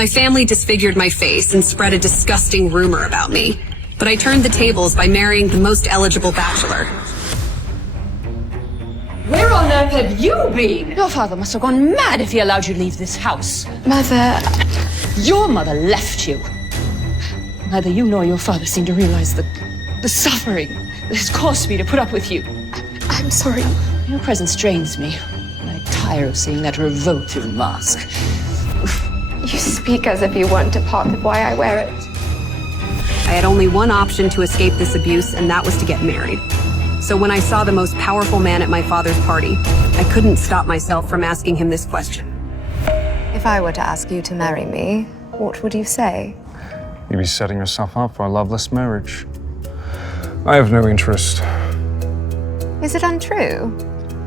My family disfigured my face and spread a disgusting rumor about me. But I turned the tables by marrying the most eligible bachelor. Where on earth have you been? Your father must have gone mad if he allowed you to leave this house. Mother... Your mother left you. Neither you nor your father seem to realize the suffering that has caused me to put up with you. I'm sorry. Your presence drains me, and I tire of seeing that revolting mask. You speak as if you weren't a part of why I wear it. I had only one option to escape this abuse, and that was to get married. So when I saw the most powerful man at my father's party, I couldn't stop myself from asking him this question. If I were to ask you to marry me, what would you say? You'd be setting yourself up for a loveless marriage. I have no interest. Is it untrue?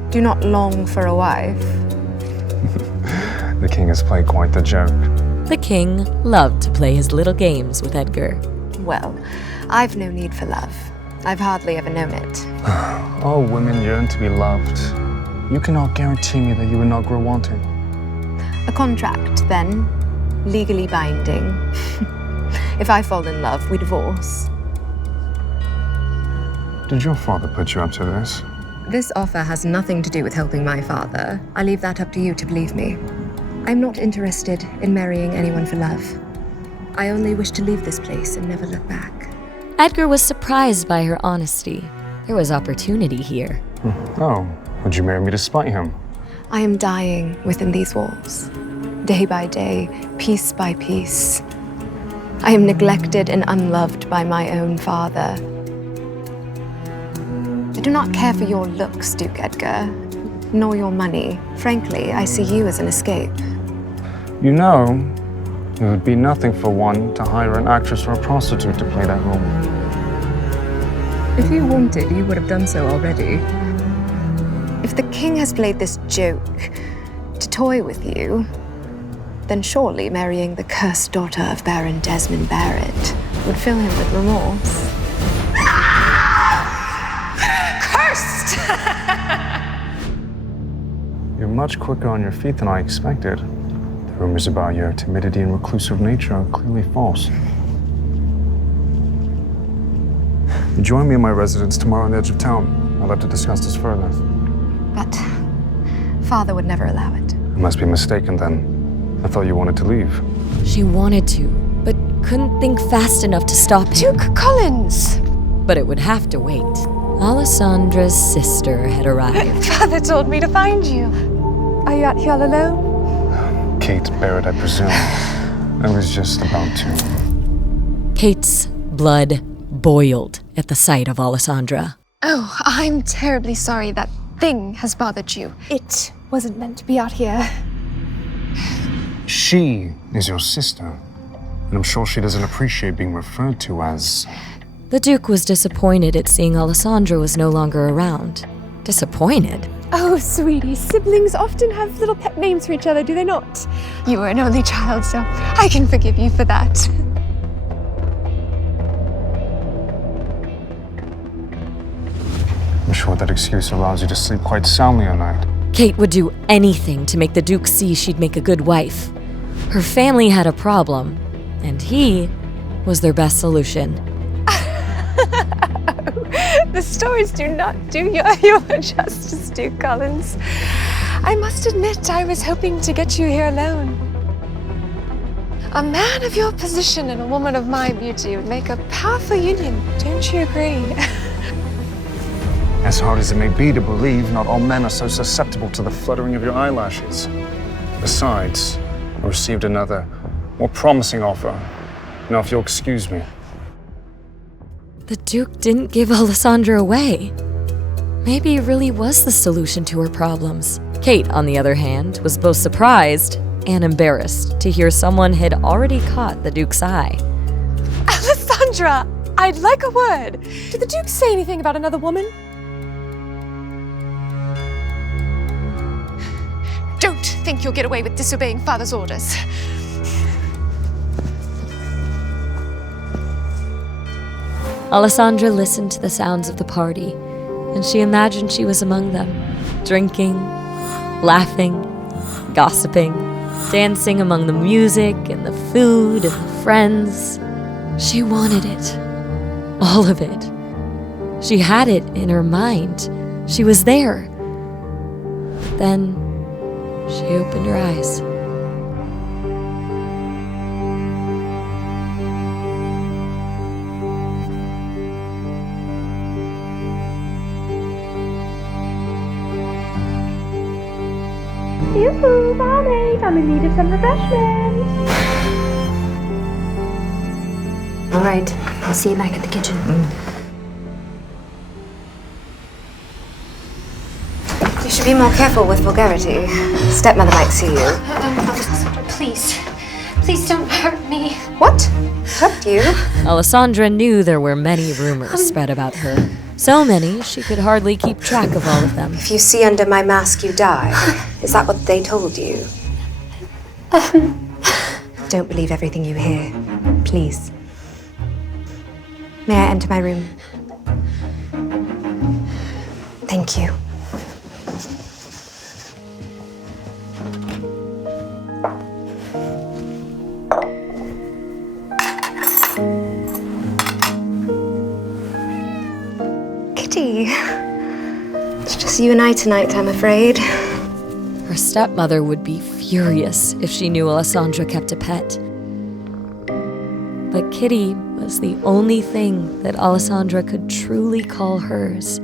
Do not long for a wife. The king has played quite the joke. The king loved to play his little games with Edgar. Well, I've no need for love. I've hardly ever known it. All women yearn to be loved. You cannot guarantee me that you will not grow wanting. A contract, then, legally binding. If I fall in love, we divorce. Did your father put you up to this? This offer has nothing to do with helping my father. I leave that up to you to believe me. I'm not interested in marrying anyone for love. I only wish to leave this place and never look back. Edgar was surprised by her honesty. There was opportunity here. Oh, would you marry me despite him? I am dying within these walls, day by day, piece by piece. I am neglected and unloved by my own father. I do not care for your looks, Duke Edgar, nor your money. Frankly, I see you as an escape. You know, it would be nothing for one to hire an actress or a prostitute to play that role. If you wanted, you would have done so already. If the king has played this joke to toy with you, then surely marrying the cursed daughter of Baron Desmond Barrett would fill him with remorse. Cursed! You're much quicker on your feet than I expected. The rumors about your timidity and reclusive nature are clearly false. Join me in my residence tomorrow on the edge of town. I'd love to discuss this further. But father would never allow it. I must be mistaken then. I thought you wanted to leave. She wanted to, but couldn't think fast enough to stop him. Duke Collins! But it would have to wait. Alessandra's sister had arrived. Father told me to find you. Are you out here all alone? Kate Barrett, I presume. I was just about to. Kate's blood boiled at the sight of Alessandra. Oh, I'm terribly sorry that thing has bothered you. It wasn't meant to be out here. She is your sister, and I'm sure she doesn't appreciate being referred to as... The Duke was disappointed at seeing Alessandra was no longer around. Disappointed? Oh, sweetie, siblings often have little pet names for each other, do they not? You were an only child, so I can forgive you for that. I'm sure that excuse allows you to sleep quite soundly at night. Kate would do anything to make the Duke see she'd make a good wife. Her family had a problem, and he was their best solution. The stories do not do your justice, Duke Collins. I must admit, I was hoping to get you here alone. A man of your position and a woman of my beauty would make a powerful union, don't you agree? As hard as it may be to believe, not all men are so susceptible to the fluttering of your eyelashes. Besides, I received another, more promising offer. Now, if you'll excuse me. The Duke didn't give Alessandra away. Maybe he really was the solution to her problems. Kate, on the other hand, was both surprised and embarrassed to hear someone had already caught the Duke's eye. Alessandra, I'd like a word. Did the Duke say anything about another woman? Don't think you'll get away with disobeying Father's orders. Alessandra listened to the sounds of the party, and she imagined she was among them, drinking, laughing, gossiping, dancing among the music and the food and the friends. She wanted it. All of it. She had it in her mind. She was there. Then she opened her eyes. Yoo-hoo, barmaid, I'm in need of some refreshment. All right, I'll see you back at the kitchen. You should be more careful with vulgarity. Stepmother might see you. Please, please don't hurt me. What? Hurt you? Alessandra knew there were many rumors spread about her. So many, she could hardly keep track of all of them. If you see under my mask, you die. Is that what they told you? Don't believe everything you hear. Please. May I enter my room? Thank you. Kitty. It's just you and I tonight, I'm afraid. Her stepmother would be furious if she knew Alessandra kept a pet. But Kitty was the only thing that Alessandra could truly call hers.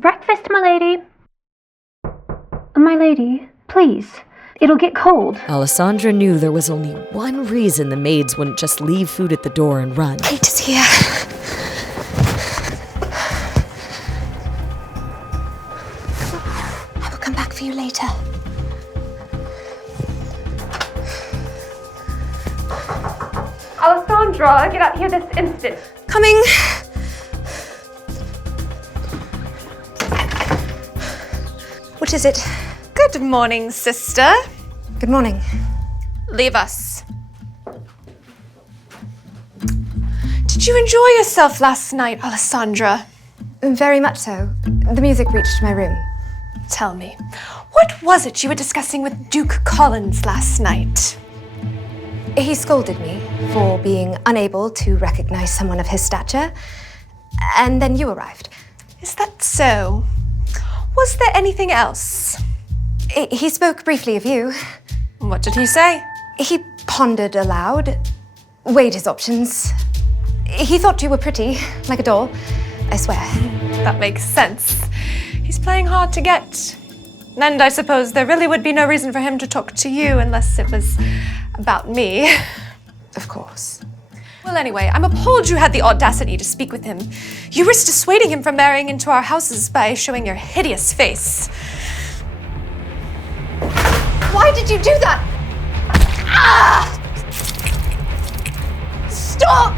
Breakfast, my lady. My lady, please. It'll get cold. Alessandra knew there was only one reason the maids wouldn't just leave food at the door and run. Kate is here. I will come back for you later. Alessandra, get out here this instant. Coming. What is it? Good morning, sister. Good morning. Leave us. Did you enjoy yourself last night, Alessandra? Very much so. The music reached my room. Tell me, what was it you were discussing with Duke Collins last night? He scolded me for being unable to recognize someone of his stature, and then you arrived. Is that so? Was there anything else? He spoke briefly of you. What did he say? He pondered aloud, weighed his options. He thought you were pretty, like a doll, I swear. That makes sense. He's playing hard to get. And I suppose there really would be no reason for him to talk to you unless it was about me. Of course. Well, anyway, I'm appalled you had the audacity to speak with him. You risked dissuading him from marrying into our houses by showing your hideous face. Why did you do that? Ah! Stop!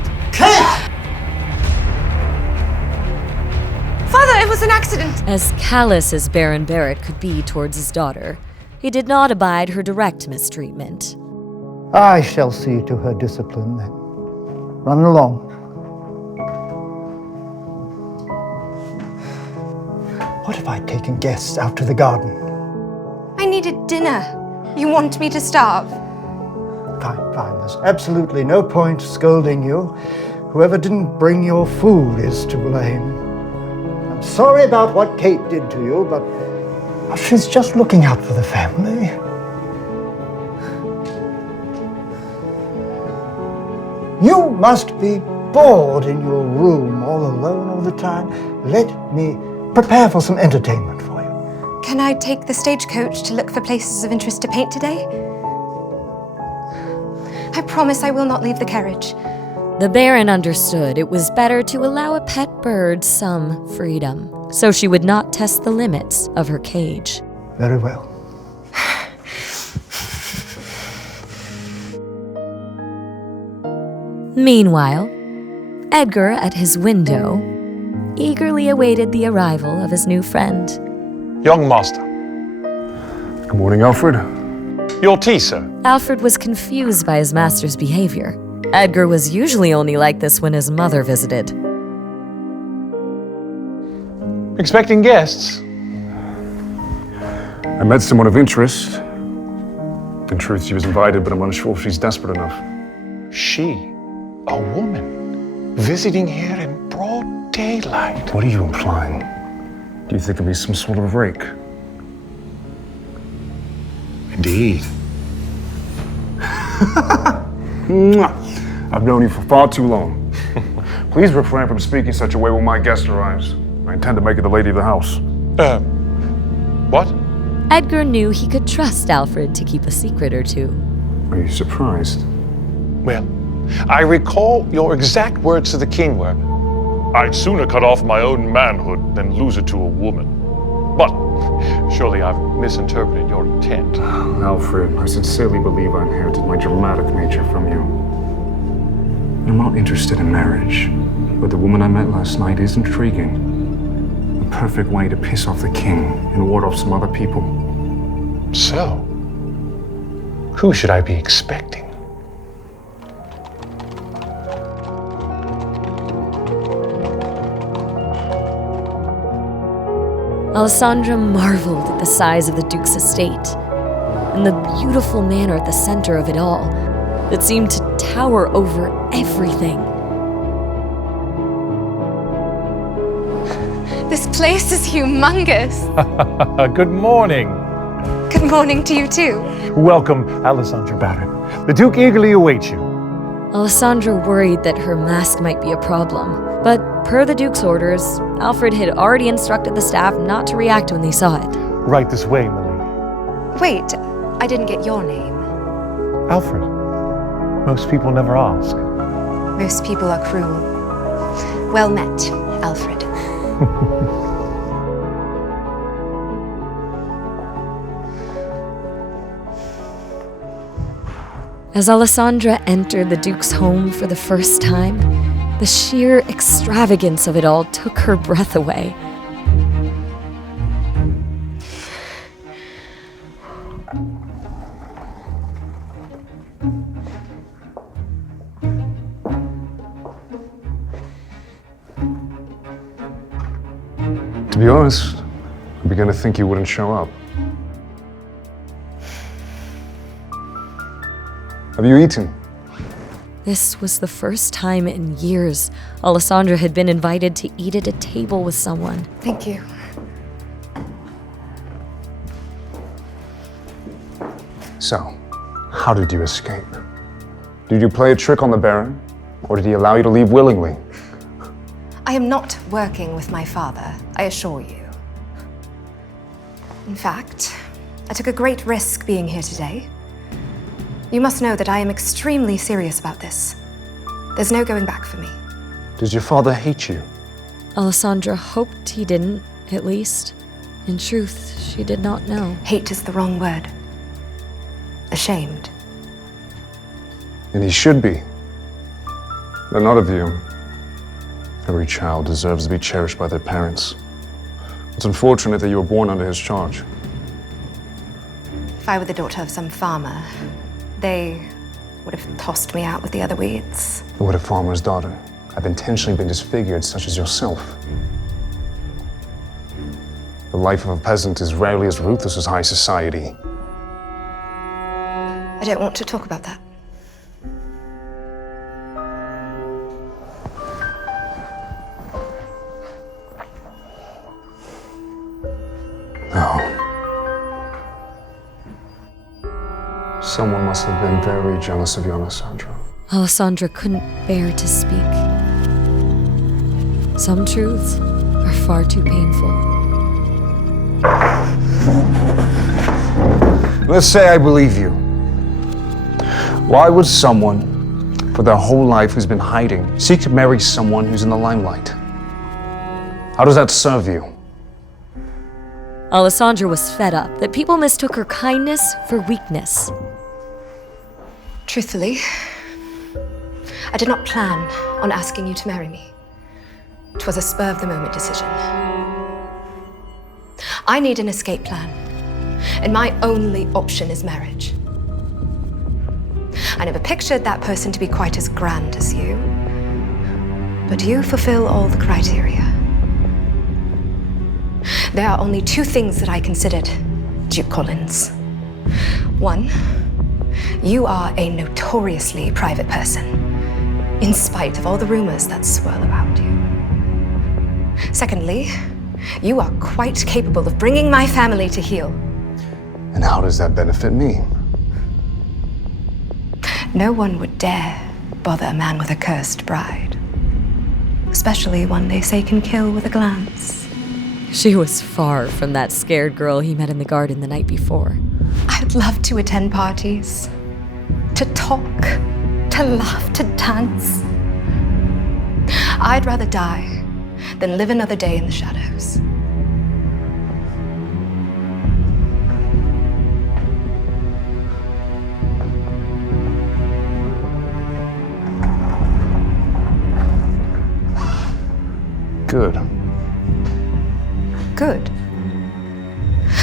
Father, it was an accident. As callous as Baron Barrett could be towards his daughter, he did not abide her direct mistreatment. I shall see to her discipline then. Run along. What if I'd taken guests out to the garden? I needed dinner. You want me to starve? Fine, fine. There's absolutely no point scolding you. Whoever didn't bring your food is to blame. I'm sorry about what Kate did to you, but she's just looking out for the family. You must be bored in your room all alone all the time. Let me prepare for some entertainment for you. Can I take the stagecoach to look for places of interest to paint today? I promise I will not leave the carriage. The Baron understood it was better to allow a pet bird some freedom, so she would not test the limits of her cage. Very well. Meanwhile, Edgar, at his window, eagerly awaited the arrival of his new friend. Young master, Good morning, Alfred. your tea, sir. Alfred was confused by his master's behavior. Edgar was usually only like this when his mother visited. Expecting guests? I met someone of interest. In truth, she was invited, but I'm unsure if she's desperate enough. She, a woman, visiting here in broad daylight. What are you implying? Do you think of me some sort of rake? Indeed. I've known you for far too long. Please refrain from speaking such a way when my guest arrives. I intend to make her the lady of the house. What? Edgar knew he could trust Alfred to keep a secret or two. Are you surprised? Well, I recall your exact words to the king were, "I'd sooner cut off my own manhood than lose it to a woman." But surely I've misinterpreted your intent. Alfred, I sincerely believe I inherited my dramatic nature from you. I'm not interested in marriage, but the woman I met last night is intriguing. The perfect way to piss off the king and ward off some other people. So, who should I be expecting? Alessandra marveled at the size of the Duke's estate and the beautiful manor at the center of it all that seemed to tower over everything. This place is humongous. Good morning. Good morning to you too. Welcome, Alessandra Baron. The Duke eagerly awaits you. Alessandra worried that her mask might be a problem, but per the Duke's orders, Alfred had already instructed the staff not to react when they saw it. Right this way, my lady. Wait, I didn't get your name. Alfred. Most people never ask. Most people are cruel. Well met, Alfred. As Alessandra entered the Duke's home for the first time, the sheer extravagance of it all took her breath away. To be honest, I began to think you wouldn't show up. Have you eaten? This was the first time in years Alessandra had been invited to eat at a table with someone. Thank you. So, how did you escape? Did you play a trick on the Baron, or did he allow you to leave willingly? I am not working with my father, I assure you. In fact, I took a great risk being here today. You must know that I am extremely serious about this. There's no going back for me. Does your father hate you? Alessandra hoped he didn't, at least. In truth, she did not know. Hate is the wrong word. Ashamed. And he should be. But not of you. Every child deserves to be cherished by their parents. It's unfortunate that you were born under his charge. If I were the daughter of some farmer, they would have tossed me out with the other weeds. But would a farmer's daughter have intentionally been disfigured, such as yourself? The life of a peasant is rarely as ruthless as high society. I don't want to talk about that. No. Someone must have been very jealous of you, Alessandra. Alessandra couldn't bear to speak. Some truths are far too painful. Let's say I believe you. Why would someone, for their whole life who's been hiding, seek to marry someone who's in the limelight? How does that serve you? Alessandra was fed up that people mistook her kindness for weakness. Truthfully, I did not plan on asking you to marry me. It was a spur-of-the-moment decision. I need an escape plan, and my only option is marriage. I never pictured that person to be quite as grand as you. But you fulfill all the criteria. There are only two things that I considered, Duke Collins. One, you are a notoriously private person, in spite of all the rumors that swirl around you. Secondly, you are quite capable of bringing my family to heel. And how does that benefit me? No one would dare bother a man with a cursed bride, especially one they say can kill with a glance. She was far from that scared girl he met in the garden the night before. I'd love to attend parties, to talk, to laugh, to dance. I'd rather die than live another day in the shadows. Good. Good.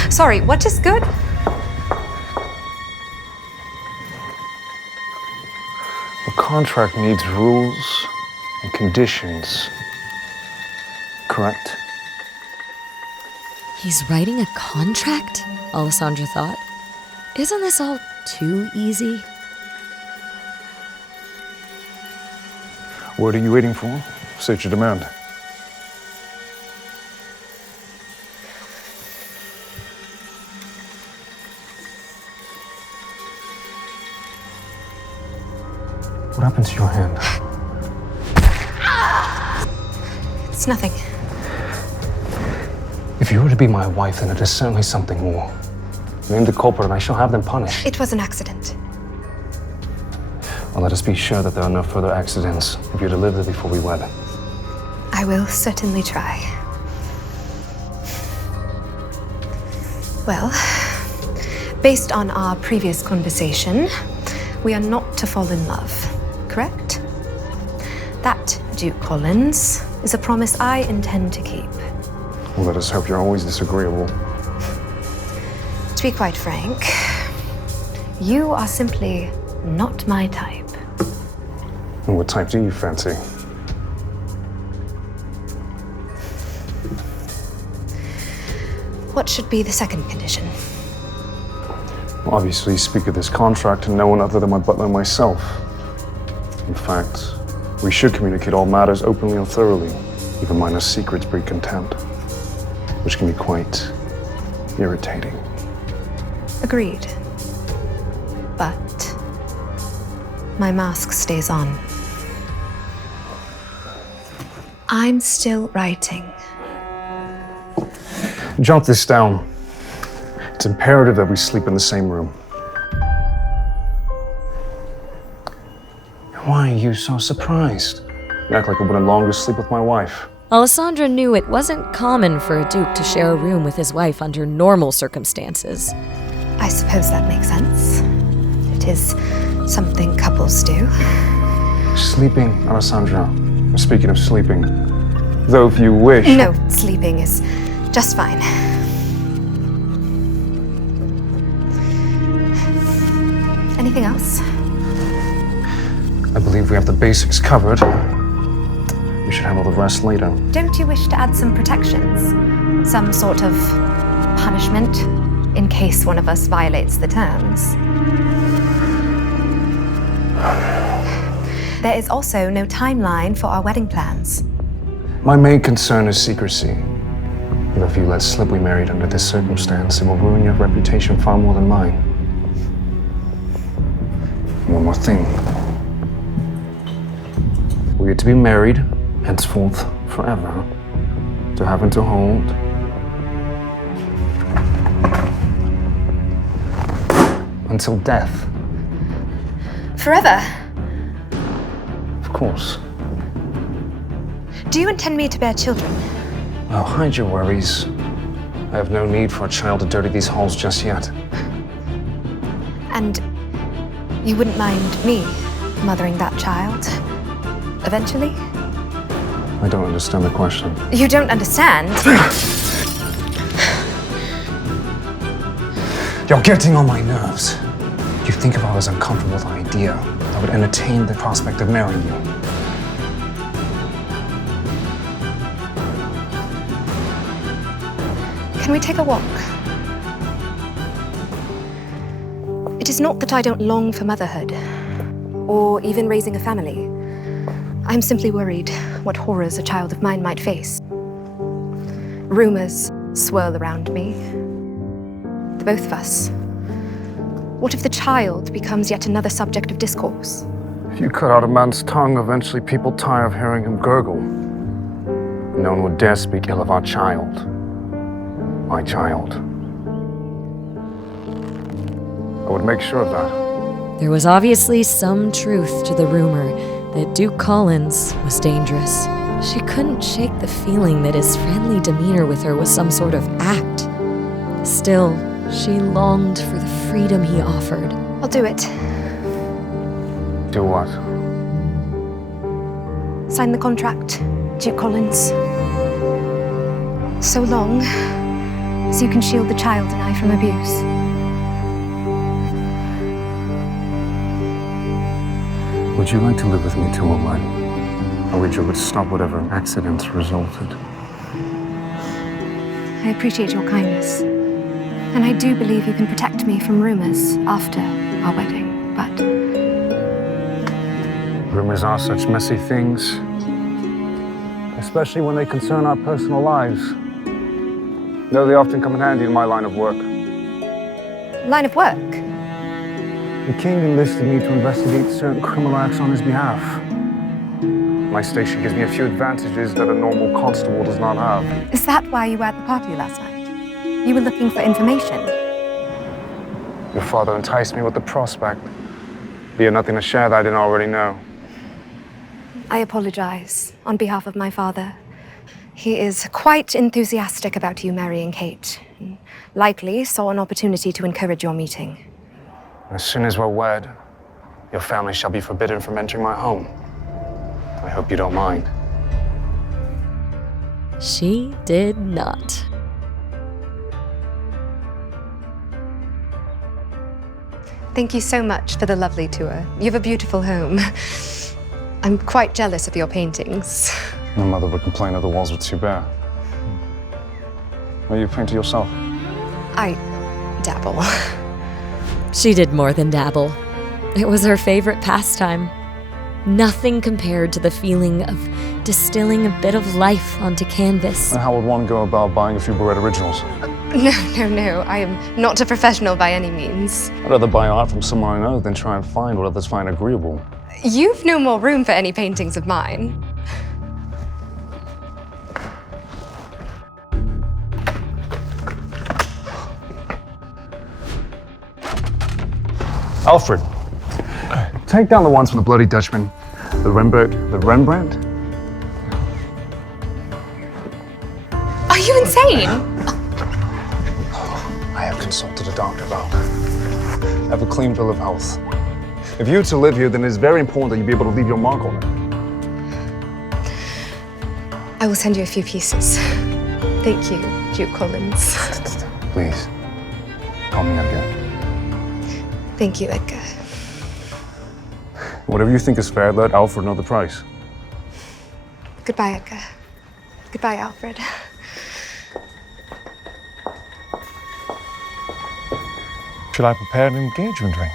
Sorry, what is good? A contract needs rules and conditions. Correct? He's writing a contract? Alessandra thought. Isn't this all too easy? What are you waiting for? State your demand. What happened to your hand? It's nothing. If you were to be my wife, then it is certainly something more. Name the culprit and I shall have them punished. It was an accident. Well, let us be sure that there are no further accidents if you're to live there before we wed. I will certainly try. Well, based on our previous conversation, we are not to fall in love, correct? That, Duke Collins, is a promise I intend to keep. Well, let us hope you're always disagreeable. To be quite frank, you are simply not my type. And what type do you fancy? What should be the second condition? Well, obviously, speak of this contract to no one other than my butler and myself. In fact, we should communicate all matters openly and thoroughly. Even minor secrets breed contempt, which can be quite irritating. Agreed. But my mask stays on. I'm still writing. Jot this down. It's imperative that we sleep in the same room. Why are you so surprised? You act like I wouldn't longer sleep with my wife. Alessandra knew it wasn't common for a duke to share a room with his wife under normal circumstances. I suppose that makes sense. It is something couples do. Sleeping, Alessandra. Speaking of sleeping, though if you wish... No, sleeping is just fine. Anything else? I believe we have the basics covered. We should handle the rest later. Don't you wish to add some protections? Some sort of punishment in case one of us violates the terms? There is also no timeline for our wedding plans. My main concern is secrecy. And if you let slip we married under this circumstance, it will ruin your reputation far more than mine. One more thing. We are to be married, henceforth, forever. To have and to hold. Until death. Forever? Of course. Do you intend me to bear children? Oh, hide your worries. I have no need for a child to dirty these halls just yet. And you wouldn't mind me mothering that child? Eventually? I don't understand the question. You don't understand? You're getting on my nerves. You think if I was uncomfortable with the idea I would entertain the prospect of marrying you. Can we take a walk? It is not that I don't long for motherhood, or even raising a family. I'm simply worried what horrors a child of mine might face. Rumors swirl around me. The both of us. What if the child becomes yet another subject of discourse? If you cut out a man's tongue, eventually people tire of hearing him gurgle. No one would dare speak ill of our child. My child. I would make sure of that. There was obviously some truth to the rumor that Duke Collins was dangerous. She couldn't shake the feeling that his friendly demeanor with her was some sort of act. Still, she longed for the freedom he offered. I'll do it. Do what? Sign the contract, Duke Collins. So long as you can shield the child and I from abuse. Would you like to live with me till we're wed? Or would you stop whatever accidents resulted? I appreciate your kindness. And I do believe you can protect me from rumors after our wedding, but... Rumors are such messy things. Especially when they concern our personal lives. Though they often come in handy in my line of work. Line of work? The king enlisted me to investigate certain criminal acts on his behalf. My station gives me a few advantages that a normal constable does not have. Is that why you were at the party last night? You were looking for information? Your father enticed me with the prospect. He had nothing to share that I didn't already know. I apologize on behalf of my father. He is quite enthusiastic about you marrying Kate. And likely saw an opportunity to encourage your meeting. As soon as we're wed, your family shall be forbidden from entering my home. I hope you don't mind. She did not. Thank you so much for the lovely tour. You have a beautiful home. I'm quite jealous of your paintings. My mother would complain if the walls were too bare. Are you a painter yourself? I dabble. She did more than dabble. It was her favorite pastime. Nothing compared to the feeling of distilling a bit of life onto canvas. And how would one go about buying a few Barrett originals? No. I am not a professional by any means. I'd rather buy art from someone I know than try and find what others find agreeable. You've no more room for any paintings of mine. Alfred, take down the ones from the Bloody Dutchman. The Rembrandt? Are you insane? I have consulted a doctor about it. I have a clean bill of health. If you were to live here, then it's very important that you be able to leave your mark on it. I will send you a few pieces. Thank you, Duke Collins. Please, call me Edgar. Thank you, Edgar. Whatever you think is fair, let Alfred know the price. Goodbye, Edgar. Goodbye, Alfred. Should I prepare an engagement ring?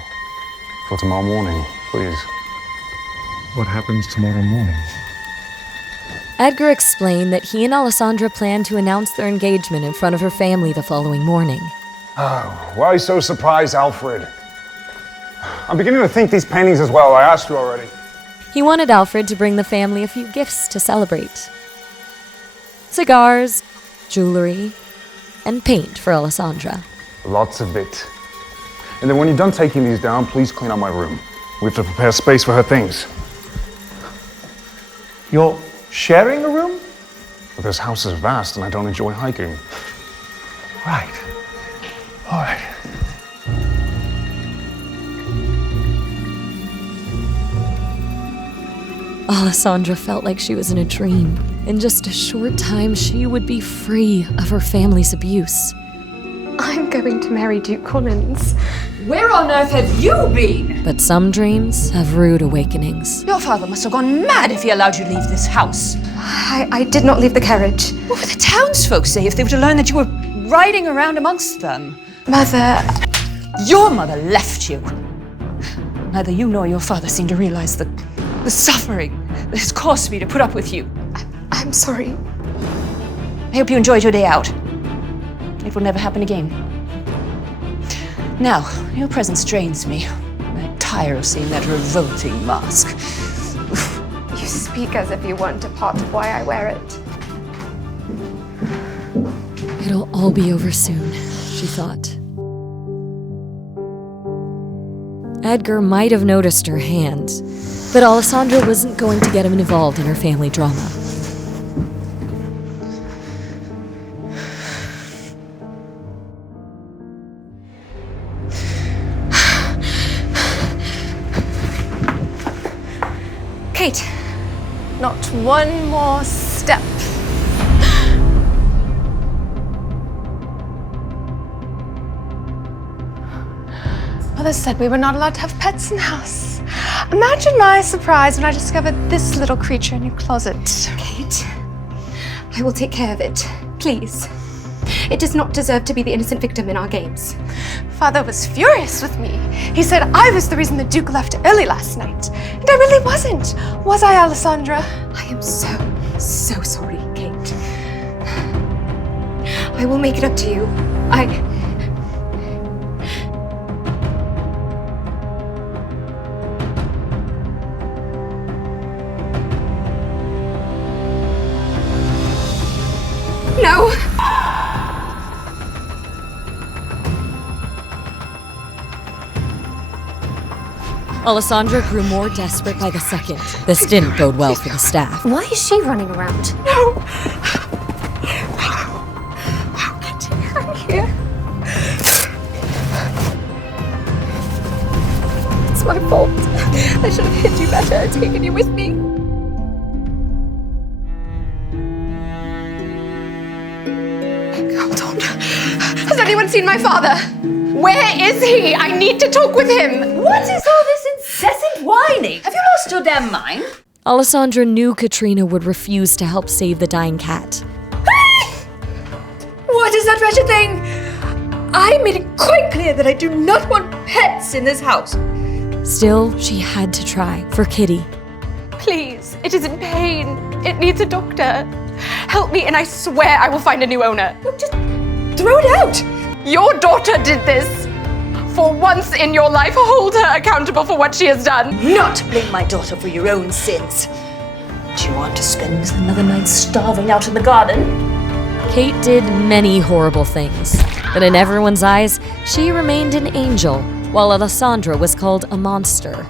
For tomorrow morning, please. What happens tomorrow morning? Edgar explained that he and Alessandra planned to announce their engagement in front of her family the following morning. Oh, why so surprised, Alfred? I'm beginning to think these paintings as well. I asked you already. He wanted Alfred to bring the family a few gifts to celebrate. Cigars, jewelry, and paint for Alessandra. Lots of it. And then when you're done taking these down, please clean out my room. We have to prepare space for her things. You're sharing a room? But this house is vast and I don't enjoy hiking. Right. All right. Alessandra felt like she was in a dream. In just a short time, she would be free of her family's abuse. I'm going to marry Duke Collins. Where on earth have you been? But some dreams have rude awakenings. Your father must have gone mad if he allowed you to leave this house. I did not leave the carriage. What would the townsfolk say if they were to learn that you were riding around amongst them? Mother, Your mother left you. Neither you nor your father seem to realize the suffering that has caused me to put up with you. I'm sorry. I hope you enjoyed your day out. It will never happen again. Now, your presence drains me. I'm tired of seeing that revolting mask. You speak as if you weren't a part of why I wear it. It'll all be over soon, she thought. Edgar might have noticed her hand, but Alessandra wasn't going to get him involved in her family drama. Kate, not one more step. Mother said we were not allowed to have pets in the house. Imagine my surprise when I discovered this little creature in your closet. Kate, I will take care of it. Please. It does not deserve to be the innocent victim in our games. Father was furious with me. He said I was the reason the Duke left early last night. And I really wasn't. Was I, Alessandra? I am so sorry, Kate. I will make it up to you. No! Alessandra grew more desperate by the second. This didn't bode well for the staff. Why is she running around? No! I'm here. It's my fault. I should have hid you better and taken you with me. Hold on. Has anyone seen my father? Where is he? I need to talk with him. What is all this incessant whining? Have you lost your damn mind? Alessandra knew Katrina would refuse to help save the dying cat. What is that wretched thing? I made it quite clear that I do not want pets in this house. Still, she had to try, for Kitty. Please, it is in pain. It needs a doctor. Help me and I swear I will find a new owner. Look, just throw it out. Your daughter did this. For once in your life, hold her accountable for what she has done. Not blame my daughter for your own sins. Do you want to spend another night starving out in the garden? Kate did many horrible things, but in everyone's eyes, she remained an angel, while Alessandra was called a monster.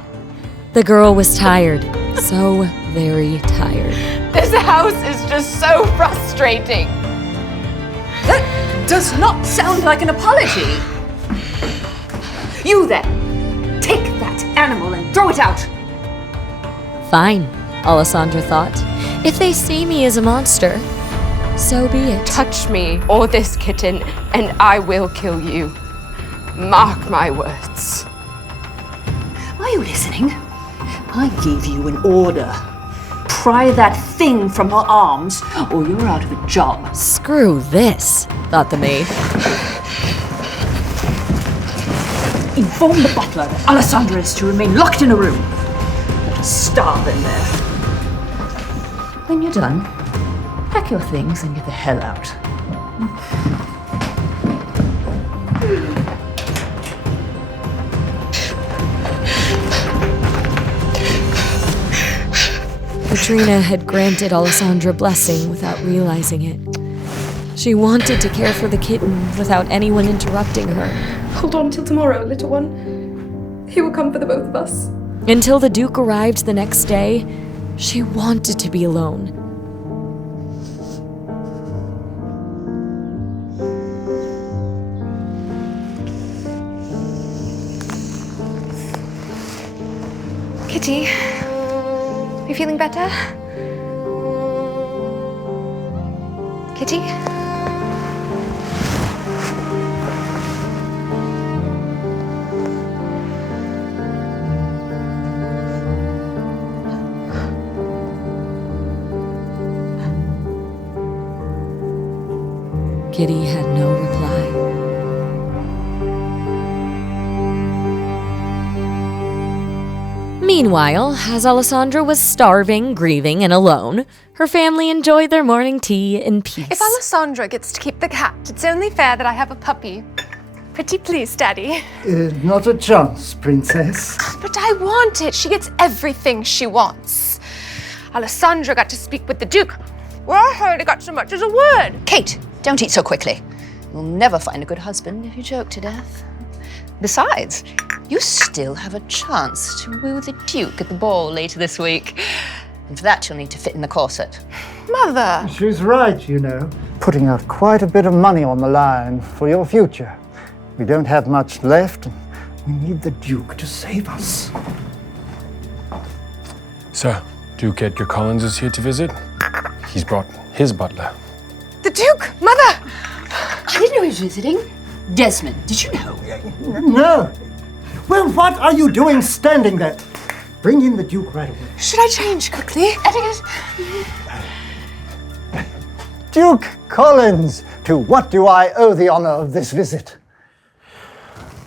The girl was tired, so very tired. This house is just so frustrating. That does not sound like an apology. You then, take that animal and throw it out. Fine, Alessandra thought. If they see me as a monster, so be it. Touch me or this kitten, and I will kill you. Mark my words. Are you listening? I gave you an order. Pry that thing from her arms, or you're out of a job. Screw this, thought the maid. Inform the butler that Alessandra is to remain locked in a room. Let her starve in there. When you're done, pack your things and get the hell out. Katrina had granted Alessandra blessing without realizing it. She wanted to care for the kitten without anyone interrupting her. Hold on till tomorrow, little one. He will come for the both of us. Until the Duke arrived the next day, she wanted to be alone. Kitty, are you feeling better? Kitty? Kitty had no reply. Meanwhile, as Alessandra was starving, grieving, and alone, her family enjoyed their morning tea in peace. If Alessandra gets to keep the cat, it's only fair that I have a puppy. Pretty please, Daddy. Not a chance, Princess. But I want it. She gets everything she wants. Alessandra got to speak with the Duke. Well, I hardly got so much as a word. Kate, don't eat so quickly. You'll never find a good husband if you choke to death. Besides, you still have a chance to woo the Duke at the ball later this week. And for that, you'll need to fit in the corset. Mother! She's right, you know. Putting out quite a bit of money on the line for your future. We don't have much left. We need the Duke to save us. Sir, Duke Edgar Collins is here to visit. He's brought his butler. The Duke! Mother! I didn't know he was visiting. Desmond, did you know? No. Well, what are you doing standing there? Bring in the Duke right away. Should I change quickly? Duke Collins, to what do I owe the honor of this visit?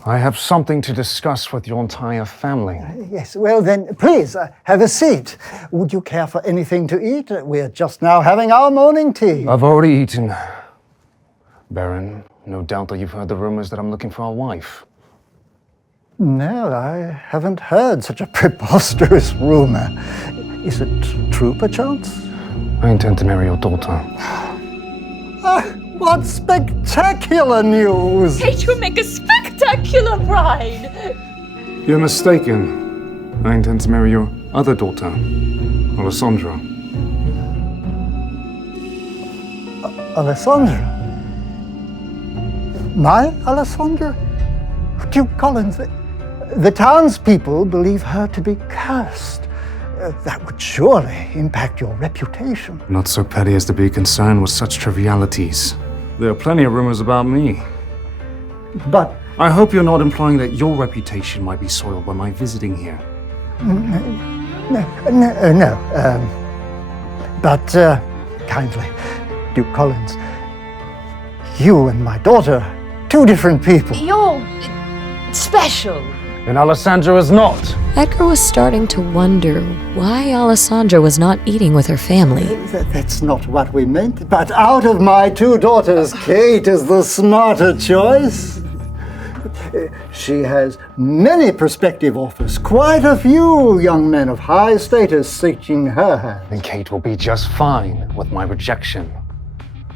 I have something to discuss with your entire family. Yes, well then, please, have a seat. Would you care for anything to eat? We're just now having our morning tea. I've already eaten. Baron, no doubt that you've heard the rumors that I'm looking for a wife. No, I haven't heard such a preposterous rumor. Is it true, perchance? I intend to marry your daughter. What spectacular news! Kate will make a spectacular bride! You're mistaken. I intend to marry your other daughter, Alessandra. Alessandra? My Alessandra? Duke Collins, the townspeople believe her to be cursed. That would surely impact your reputation. Not so petty as to be concerned with such trivialities. There are plenty of rumors about me. But I hope you're not implying that your reputation might be soiled by my visiting here. No. But kindly, Duke Collins, you and my daughter, two different people. You're special. And Alessandra is not. Edgar was starting to wonder why Alessandra was not eating with her family. That's not what we meant. But out of my two daughters, Kate is the smarter choice. She has many prospective offers, quite a few young men of high status seeking her hand. And Kate will be just fine with my rejection.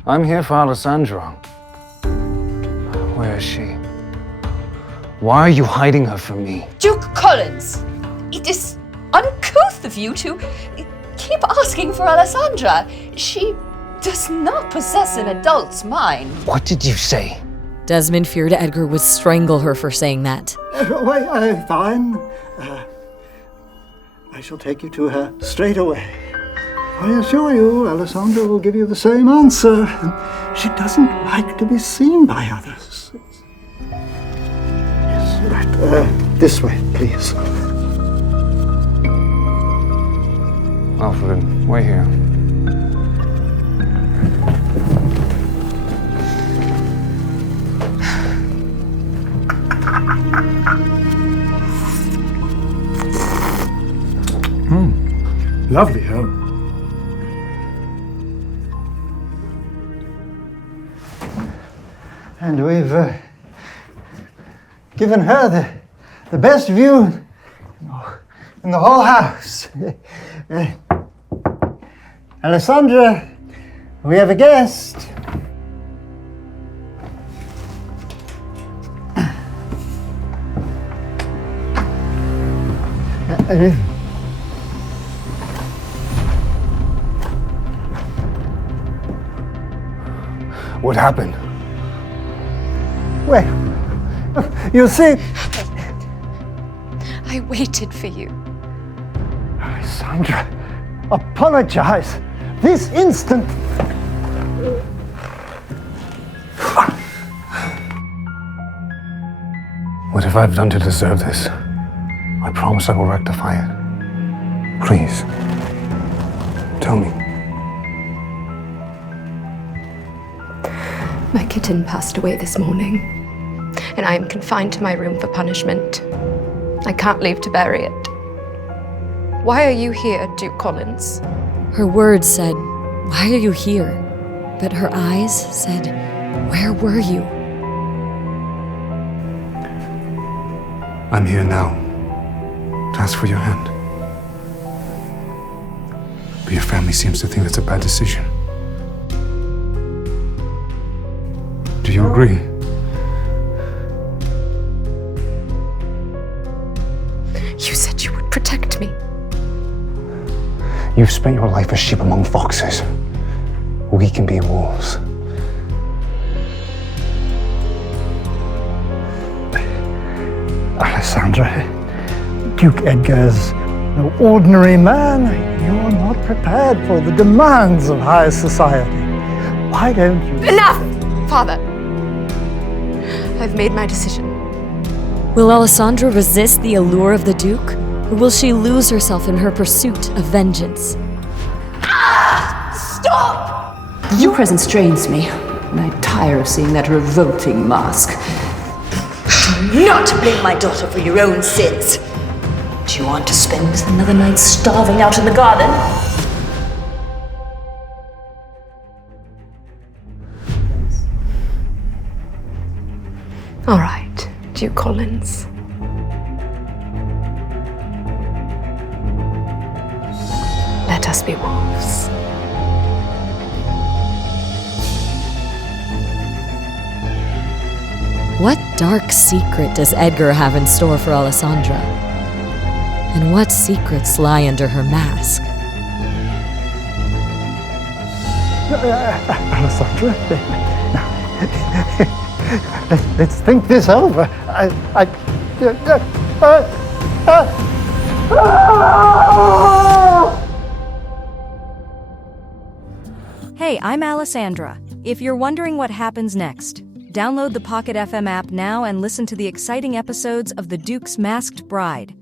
I'm here for Alessandra. Where is she? Why are you hiding her from me? Duke Collins, it is uncouth of you to keep asking for Alessandra. She does not possess an adult's mind. What did you say? Desmond feared Edgar would strangle her for saying that. Fine. I shall take you to her straight away. I assure you, Alessandra will give you the same answer. She doesn't like to be seen by others. Yes, right. This way, please. Alfred, wait here. Lovely home. And we've given her the best view in the whole house. Alessandra, we have a guest. What happened? Well, you see, I waited for you. Alessandra, apologize this instant. What have I done to deserve this? I promise I will rectify it. Please, tell me. My kitten passed away this morning, and I am confined to my room for punishment. I can't leave to bury it. Why are you here, Duke Collins? Her words said, "Why are you here?" But her eyes said, "Where were you?" I'm here now to ask for your hand. But your family seems to think that's a bad decision. Do you agree? You said you would protect me. You've spent your life as sheep among foxes. We can be wolves. Alessandra, Duke Edgar's no ordinary man. You're not prepared for the demands of high society. Why don't you... Enough, Father! I've made my decision. Will Alessandra resist the allure of the Duke? Or will she lose herself in her pursuit of vengeance? Stop! Your presence strains me, and I tire of seeing that revolting mask. Do not blame my daughter for your own sins. Do you want to spend another night starving out in the garden? All right, Duke Collins. Let us be wolves. What dark secret does Edgar have in store for Alessandra? And what secrets lie under her mask? Alessandra, let's think this over. Hey, I'm Alessandra. If you're wondering what happens next, download the Pocket FM app now and listen to the exciting episodes of The Duke's Masked Bride.